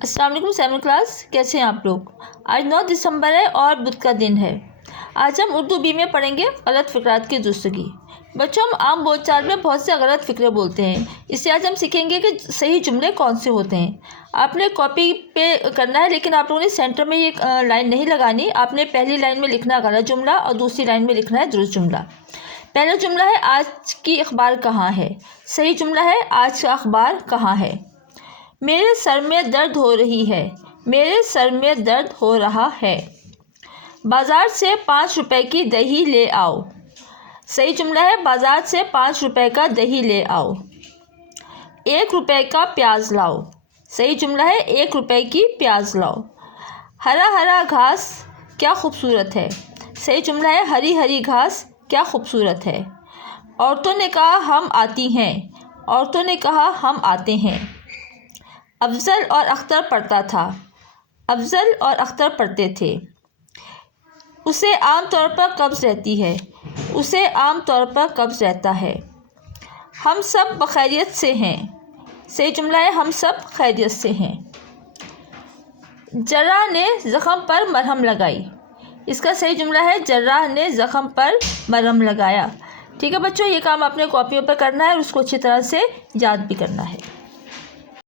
السلام علیکم 7 کلاس، کیسے ہیں آپ لوگ؟ آج 9 دسمبر ہے اور بدھ کا دن ہے۔ آج ہم اردو بی میں پڑھیں گے غلط فقرات کی درستگی۔ بچوں، ہم عام بول چال میں بہت سے غلط فقرے بولتے ہیں، اس سے آج ہم سیکھیں گے کہ صحیح جملے کون سے ہوتے ہیں۔ آپ نے کاپی پہ کرنا ہے، لیکن آپ لوگوں نے سینٹر میں یہ لائن نہیں لگانی۔ آپ نے پہلی لائن میں لکھنا غلط جملہ اور دوسری لائن میں لکھنا ہے درست جملہ۔ پہلا جملہ ہے آج کی اخبار کہاں ہے؟ صحیح جملہ ہے آج کا اخبار کہاں ہے؟ میرے سر میں درد ہو رہی ہے۔ میرے سر میں درد ہو رہا ہے۔ بازار سے 5 روپے کی دہی لے آؤ۔ صحیح جملہ ہے بازار سے 5 روپے کا دہی لے آؤ۔ 1 روپے کا پیاز لاؤ۔ صحیح جملہ ہے 1 روپے کی پیاز لاؤ۔ ہرا ہرا گھاس کیا خوبصورت ہے۔ صحیح جملہ ہے ہری ہری گھاس کیا خوبصورت ہے۔ عورتوں نے کہا ہم آتی ہیں۔ عورتوں نے کہا ہم آتے ہیں۔ افضل اور اختر پڑھتا تھا۔ افضل اور اختر پڑھتے تھے۔ اسے عام طور پر قبض رہتی ہے۔ اسے عام طور پر قبض رہتا ہے۔ ہم سب بخیریت سے ہیں۔ صحیح جملہ ہے ہم سب خیریت سے ہیں۔ جراح نے زخم پر مرہم لگائی۔ اس کا صحیح جملہ ہے جراح نے زخم پر مرہم لگایا۔ ٹھیک ہے بچوں، یہ کام آپ نے کاپیوں پر کرنا ہے اور اس کو اچھی طرح سے یاد بھی کرنا ہے۔